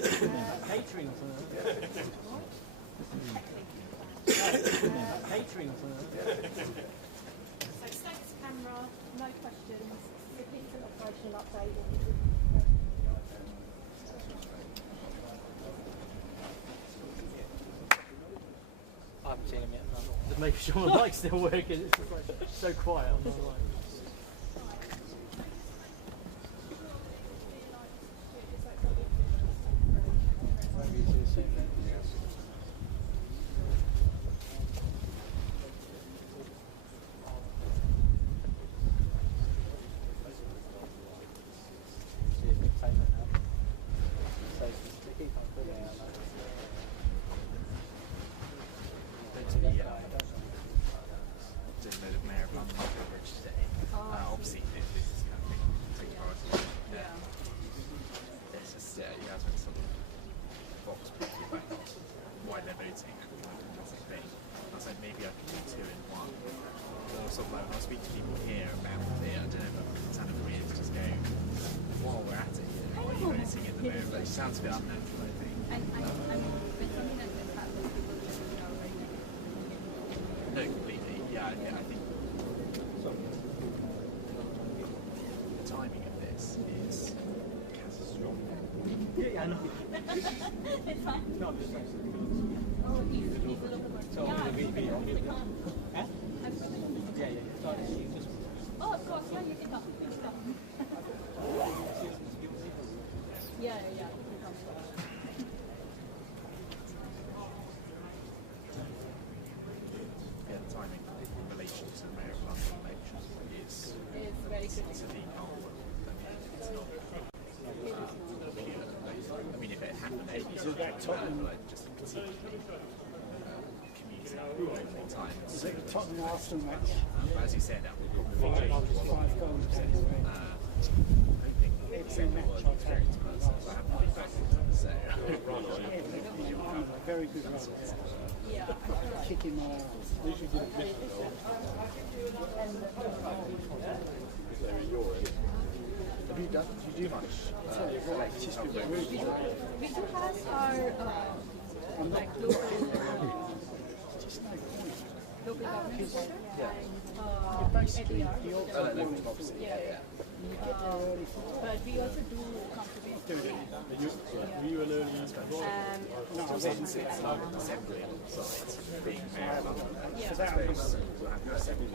Catering for catering for So status camera, no questions, repeat an operational update. I haven't seen him yet. No. Just making sure my mic's still working. It's just like so quiet on the line. Obviously, this is kind of pretty priority. It's just, you guys went sort of box pretty about why they're voting. That's the thing. I was like, maybe I could do two in one. Or sort of like, when I speak to people here about it, I don't know, but it's kind of weird to just go, while we're at it, what are you voting at the moment? But it sounds a bit unnatural, I think. And with something like this happens, people just know right now. No, completely. Yeah, I think the timing of this is catastrophic. Yeah, I know. It's fine. No, I'm just saying. Oh, he's a little bit. So, Yeah, the video. I'm really calm. Huh? I'm really calm. Yeah. So, you just. Oh, of course, yeah, you can talk. You can talk. Yeah. You can talk. Yeah, the timing in relation to the Mayor of London election is It's very good. to be calm. I mean, it's not. I mean, if it happened, Is it that Tottenham? like just particularly commuting all the time. Is it the Tottenham Arsenal match? As you said, that would probably change a lot. 5 goals. Hoping it's a world experience person, so I haven't been back. So, Very good run. Yeah. Kicking my ass. have you done? Do you do much? It's just been rude. We do have our like local government center. Basically, ADR. the odds are going to Yeah. But we also do contribute. Were you an early Since it's like assembly on site, being Mayor of London, Yeah. that we'll have your assembly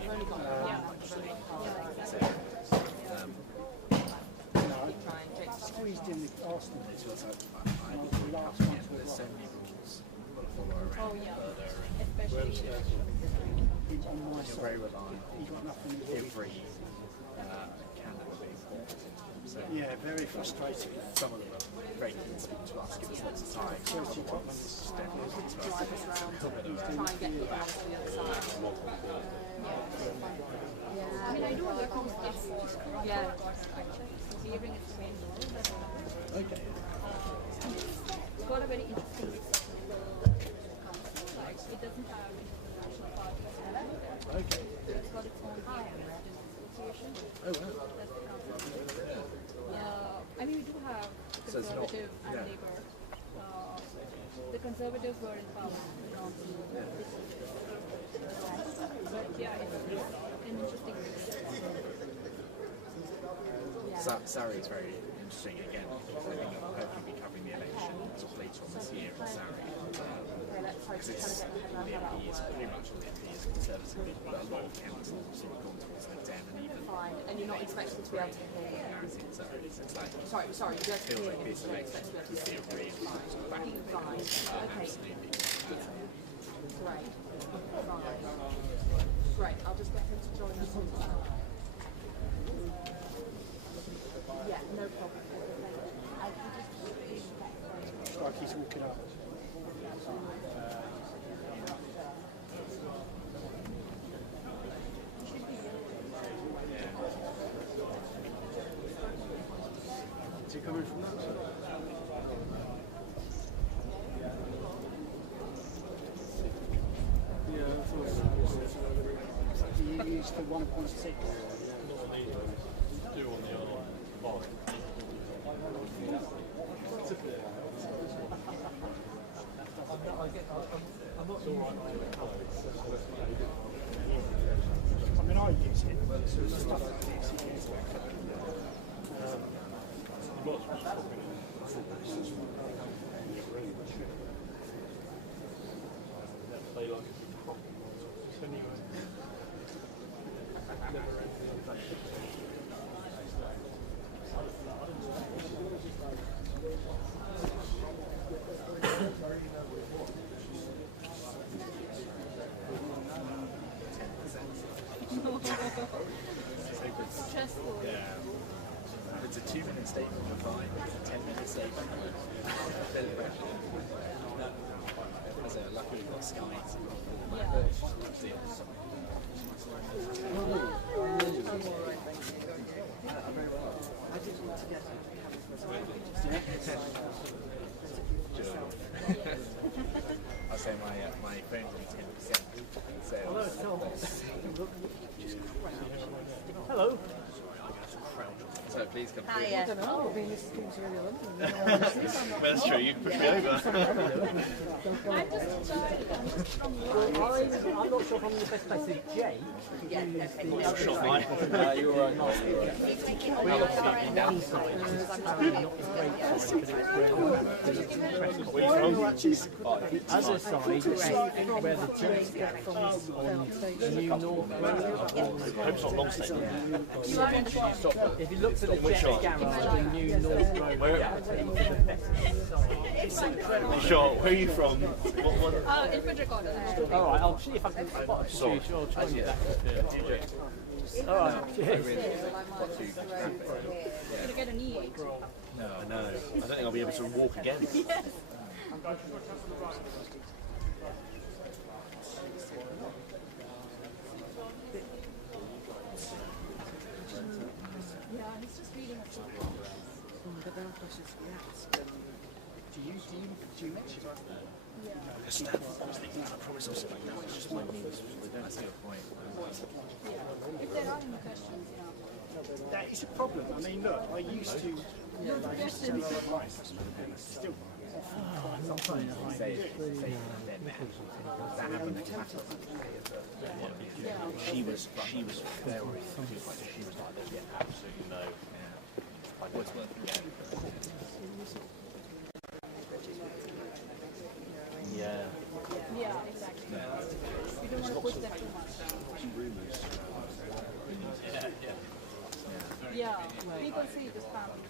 squeezed in the Arsenal. It's also, I think the last one, there's so many rules you've got to follow around Oh yeah. further, Especially He's on my and you're very side. reliant He's got nothing to on do. every candidate being bought. So Yeah, very frustrating. some of them are very keen to speak to us, give us lots of time. Chelsea Other ones just don't want to speak to us. Drive us around, try and get you back to the other side. I mean I do work on stuff for Yeah. hearing is the main role, but Okay. it's got a very interesting council. Like it doesn't have international parties in it. Okay. It's got its own association. Oh, wow. That's the council. I mean, we do have So it's not- conservative and yeah. Labour. The Conservatives were in power. But yeah, it's an interesting. Surrey is very interesting again. I think I'll hopefully be covering the election sort of later on this year in Surrey. Because it's all the MPs, pretty much all the MPs are conservative, but a lot of councils sort of gone towards the Dem and even Fine. And you're not expected to be able to hear him. as in Surrey. So it's like, Sorry, you don't feels hear like him. this You don't election expect to is be the able to hear real sort of back him. Fine. Okay. absolutely. Great. Fine. Great. I'll just get him to join us on that. Yeah, no problem. It's like he's walking up. Is he coming from that side? Yeah, I thought He used the 1.6. do on the other bar. stuff like this, he cares about cooking. They like anyway. Stressful. Yeah. It's a 2-minute statement, you're fine. It's a 10-minute statement. As a luckily we've got Sky. I'll say my phone's only 10%. So Hello. so please come through. Hiya. That's true, you pushed me over. I'm just excited. I'm just from work. I'm not sure if I'm in the best place to Jay. Yeah, no, take it. Shot mine. You're right. You take it on We your got stuck in end. one side, which is apparently not the great side, but it's where the press Where you from? The other side is where the Jets get from on the New North Road. Hope it's not long stay. You are in the shop. If you look for the Jets garage, the New North Road garage, it's the best side. Sure, where are you from? Oh, infantry corner. Alright, I'll see if I can spot a few, sure, I'll try and get that. Alright, cheers. Gonna get a knee. No, I know. I don't think I'll be able to walk again. Yeah, he's just reading a book. Do you mention it? I promise I'll sit back down. It's just my knees. That's a good point. Yeah. If there are any questions, you know. That is a problem. I mean, look, I used to Questions. still Say that happened She was very confused. Like, she was like, there's absolutely no. Like, what's worth again? Yeah. Yeah, exactly. You don't want to push them too much. Yeah, people say just family.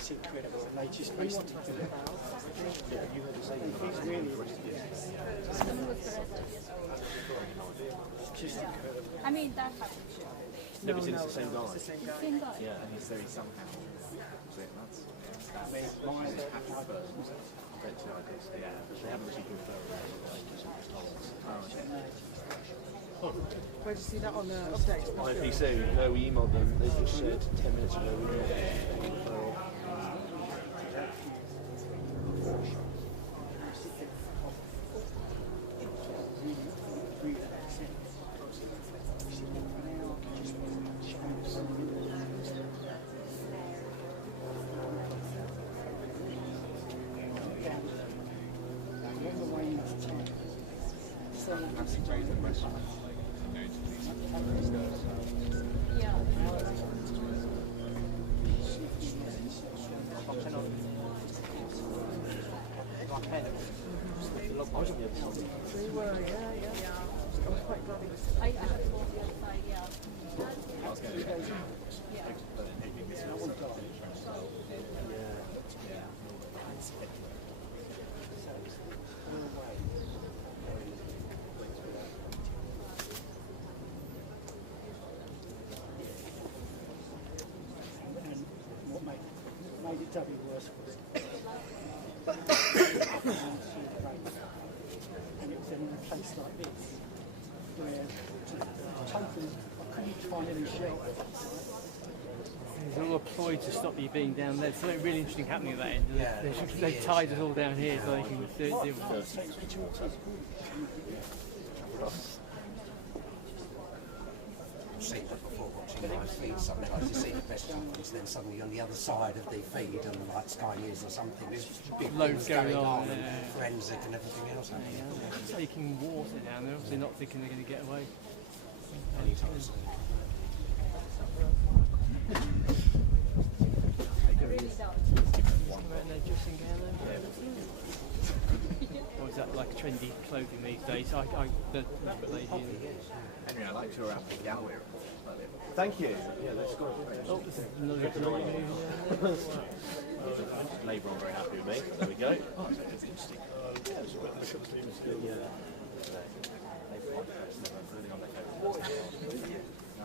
it's incredible. And they just basically do it. You heard the same thing. It's really Someone was arrested yesterday. just incredible. I mean, that happened. No, but it's the same guy. Same guy. Yeah. and so he somehow was it nuts. I mean, mine, They haven't actually confirmed that. Where did you see that on the update? IPC, no, we emailed them. They just said 10 minutes ago we got Yeah. They were, yeah. I was quite glad it was. I had to go to the other side, yeah. I was going to Yeah. but then maybe this was and what made it doubly worse was and it was in a place like this where totally I couldn't find any shelter. There's all a ploy to stop you being down there. There's something really interesting happening at that end. Yeah, They've tied us all down here so they can deal with it. I've seen that before watching live feeds. Sometimes you see the best jumps, then suddenly on the other side of the feed, and like Sky News or something, there's big Loads things going on, yeah. and forensic and everything else. Taking water down, they're obviously not thinking they're going to get away. Anytime soon. Or is that like trendy clothing these days? The lady Henry, I liked your gallery. Thank you. Yeah, that's good. oh, this is another Labour are very happy with me. There we go. Oh, it's interesting.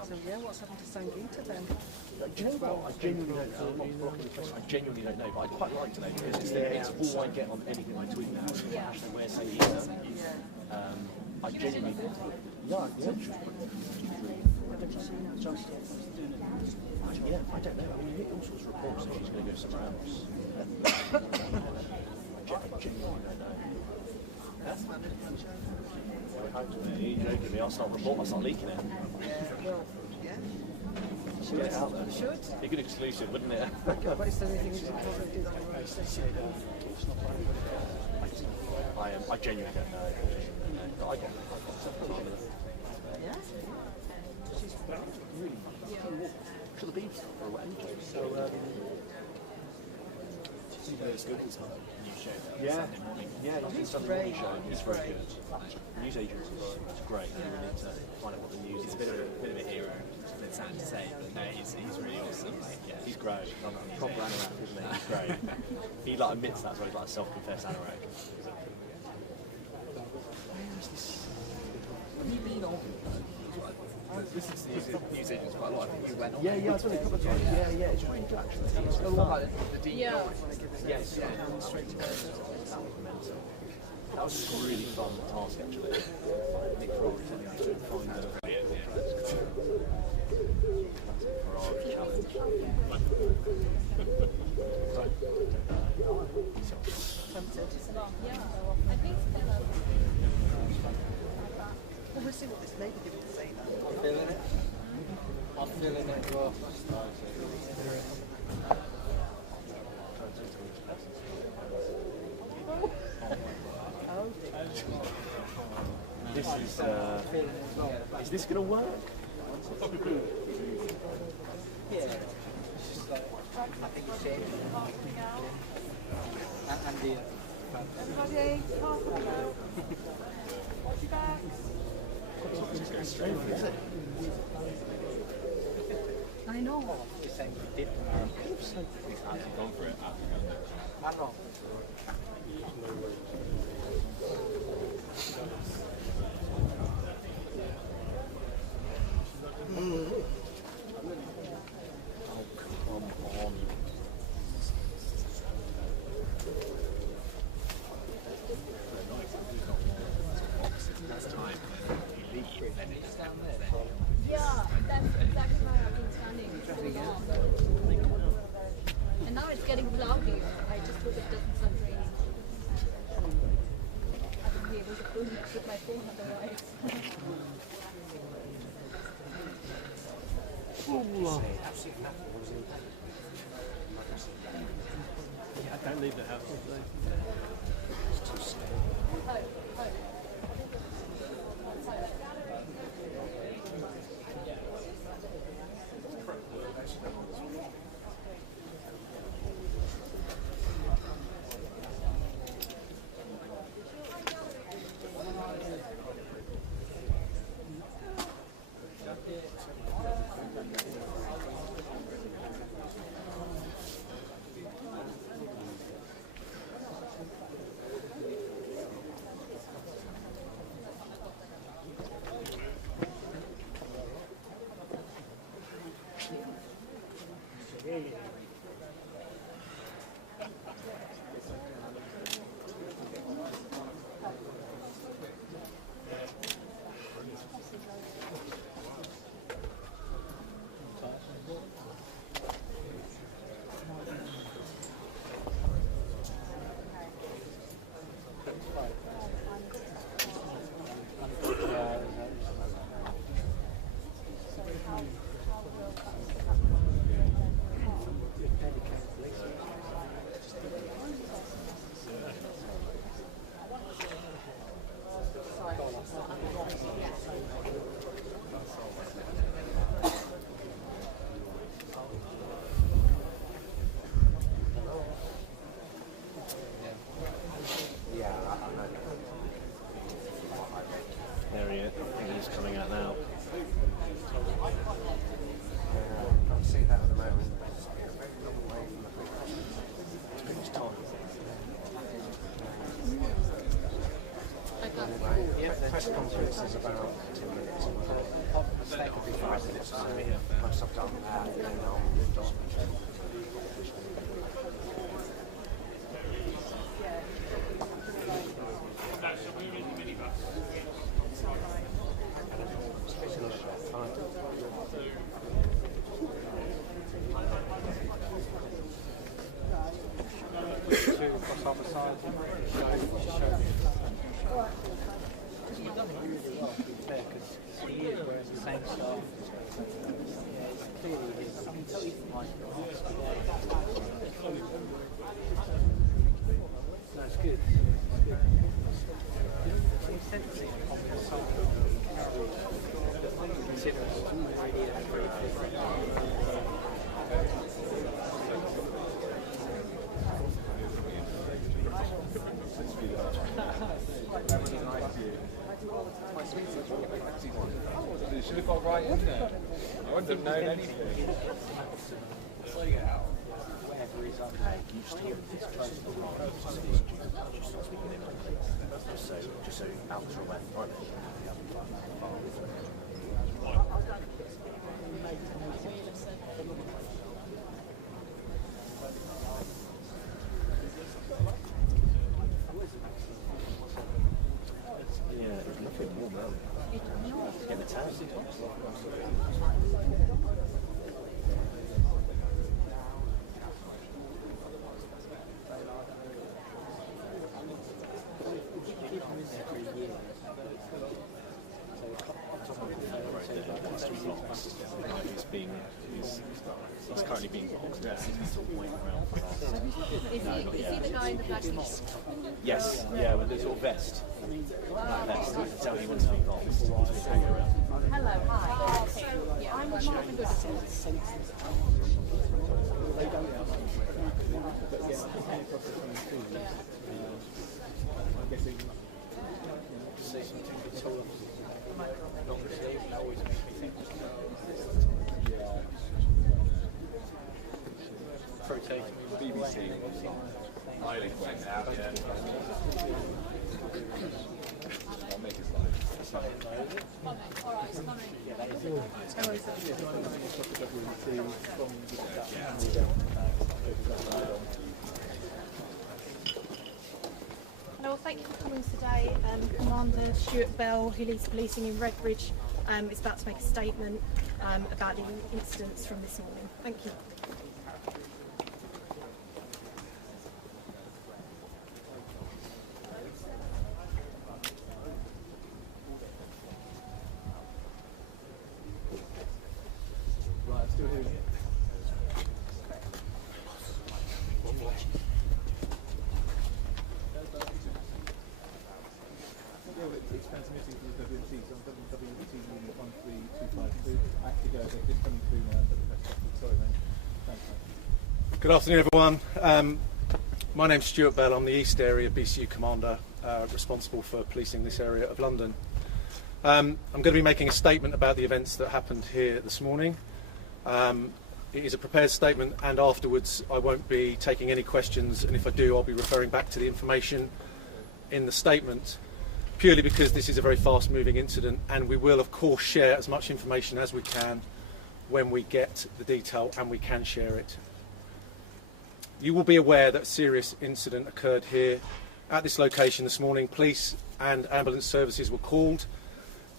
So yeah, what's happened to Sangeeta then? Do you know what? I genuinely don't know. I'm not blocking the question. I genuinely don't know, but I'd quite like to know because it's all I get on anything I tweet now. Actually, where Sangeeta? I genuinely. Yeah. Haven't you seen her just yet? Yeah, I don't know. I mean, you get all sorts of reports that she's going to go somewhere else. I genuinely don't know. You're joking me. I'll start reporting. I'll start leaking it. Well, yeah. Get it out there. Should. Be a good exclusive, wouldn't it? Okay, but is there anything you can't do that way? I genuinely don't know. But I get it. Yeah. She's really to the beach or whatever. So, It's good as well. New show. yeah, yeah, He's it's great. show. It's very good. News agents as well. It's great. You really need to find out what the news is. He's a bit of a hero. It's a bit sad to say, but no, he's really awesome. Like, yeah. He's great. Proper anorak, isn't he? He's great. He like admits that, so he's like a self-confessed anorak. Have you been on? This is news agents quite a lot. I think you went on. Yeah, I've done it a couple of times. Yeah, it's really good actually. It's A lot like the deep Yeah. Yes, yeah. That was just a really fun task actually. Nick Frost telling me to find the Ferrari challenge. Yeah, I think it's kind of. Well, we'll see what this lady did to say that. feeling it. I'm feeling it as well. Is this going to work? Yeah. It's just like, I think it's changed. And the Everybody, half an hour. Watch your backs. I know. just saying we did tomorrow. Gone for it. I know. Yeah, that's exactly where I've been standing for so long. And now it's getting cloudy. I just hope it doesn't start raining. I wouldn't be able to put my phone otherwise. Absolutely nothing was in. I don't leave the house. It's too scary. There he is. I think he's coming out now. Can't see that at the moment. It's time. The press conference is about 10 minutes away. That could be 5 minutes or so. Once I've done that, then I'll move on. Two across either side. We've done it really well, to be fair, because he is wearing the same stuff. Yeah, it's clearly his. I mean, tell you like, no, it's good. He senses it on the side. Consider it really is very You should have got right in there. I wouldn't have known anything. whenever he's under. Just so out to away. Right. Yeah, it's looking warm now. Getting the tan. He's currently being boxed out. He's sort of waiting around for that. Is he the guy in the black t-shirt? Yes, yeah, with the sort of vest. That vest, I can tell he wants to be boxed. He's been hanging around. Hello, hi. Yeah, I'm Martin Goodison. BBC. Highly pointed out, yeah. I'll make it slide. Alright, it's coming. Hello, thank you for coming today. Commander Stuart Bell, who leads policing in Redbridge, is about to make a statement about the incidents from this morning. Thank you. Good afternoon, everyone. My name's Stuart Bell. I'm the East Area BCU Commander, responsible for policing this area of London. I'm going to be making a statement about the events that happened here this morning. It is a prepared statement, and afterwards I won't be taking any questions, and if I do, I'll be referring back to the information in the statement, purely because this is a very fast-moving incident, and we will, of course, share as much information as we can when we get the detail and we can share it. You will be aware that a serious incident occurred here at this location this morning. Police and ambulance services were called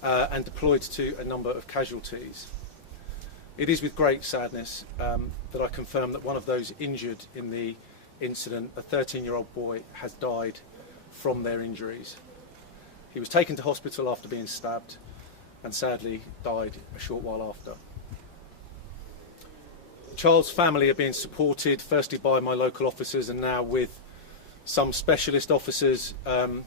and deployed to a number of casualties. It is with great sadness that I confirm that one of those injured in the incident, a 13-year-old boy, has died from their injuries. He was taken to hospital after being stabbed and sadly died a short while after. The child's family are being supported firstly by my local officers and now with some specialist officers, and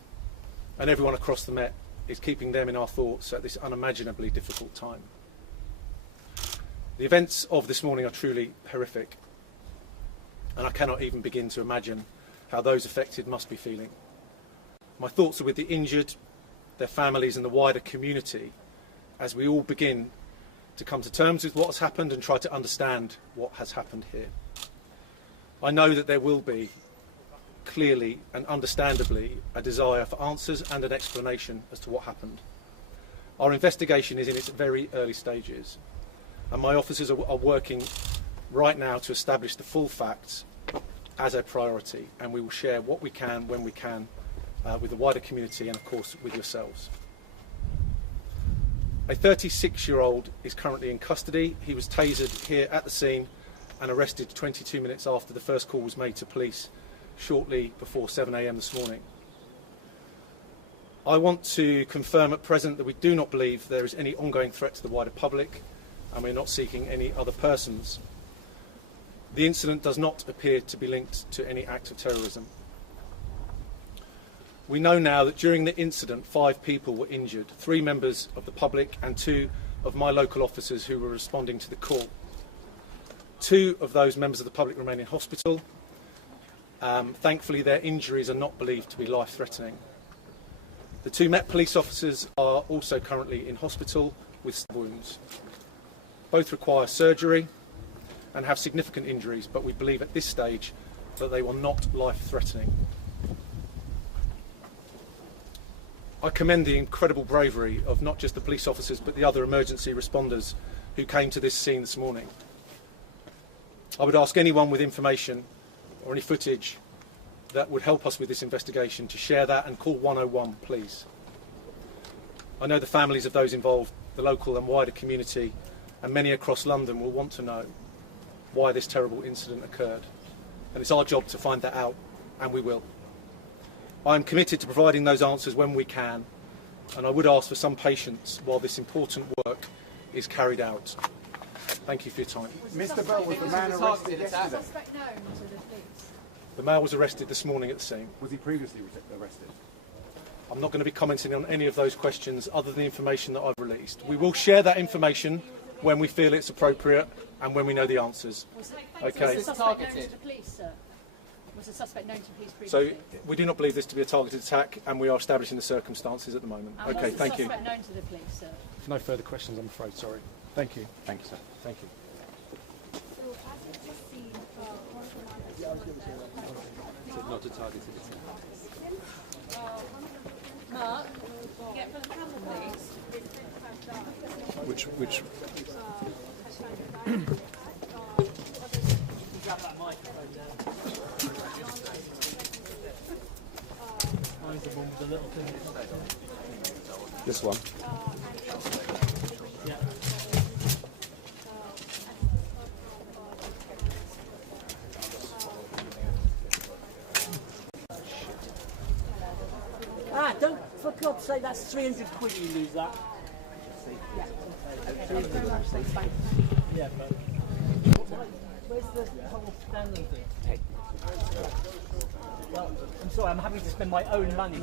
everyone across the Met is keeping them in our thoughts at this unimaginably difficult time. The events of this morning are truly horrific, and I cannot even begin to imagine how those affected must be feeling. My thoughts are with the injured, their families and the wider community as we all begin to come to terms with what has happened and try to understand what has happened here. I know that there will be, clearly and understandably, a desire for answers and an explanation as to what happened. Our investigation is in its very early stages, and my officers are working right now to establish the full facts as a priority, and we will share what we can when we can with the wider community and of course with yourselves. A 36-year-old is currently in custody. He was tasered here at the scene and arrested 22 minutes after the first call was made to police shortly before 7 a.m. this morning. I want to confirm at present that we do not believe there is any ongoing threat to the wider public, and we're not seeking any other persons. The incident does not appear to be linked to any act of terrorism. We know now that during the incident 5 people were injured, 3 members of the public and 2 of my local officers who were responding to the call. 2 of those members of the public remain in hospital. Thankfully their injuries are not believed to be life-threatening. The 2 Met police officers are also currently in hospital with stab wounds. Both require surgery and have significant injuries, but we believe at this stage that they were not life-threatening. I commend the incredible bravery of not just the police officers but the other emergency responders who came to this scene this morning. I would ask anyone with information or any footage that would help us with this investigation to share that and call 101, please. I know the families of those involved, the local and wider community, and many across London will want to know why this terrible incident occurred. And it's our job to find that out, and we will. I am committed to providing those answers when we can, and I would ask for some patience while this important work is carried out. Thank you for your time. Mr. Bell, was the man arrested yesterday? Suspect known to the police? The male was arrested this morning at the scene. Was he previously arrested? I'm not going to be commenting on any of those questions other than the information that I've released. We will share that information when we feel it's appropriate and when we know the answers. Okay. Was the suspect known to the police, sir? Was the suspect known to the police So previously? we do not believe this to be a targeted attack, and we are establishing the circumstances at the moment. Okay, thank you. Was the suspect known to the police, sir? No further questions, I'm afraid. Sorry. Thank you. Thank you, sir. Thank you. Not a targeted attack. Mark, get for the camera, please. Which? This one. Ah, don't, for God's sake, that's 300 quid you lose that. Yeah, but where's the whole standing thing? Well, I'm sorry, I'm having to spend my own money.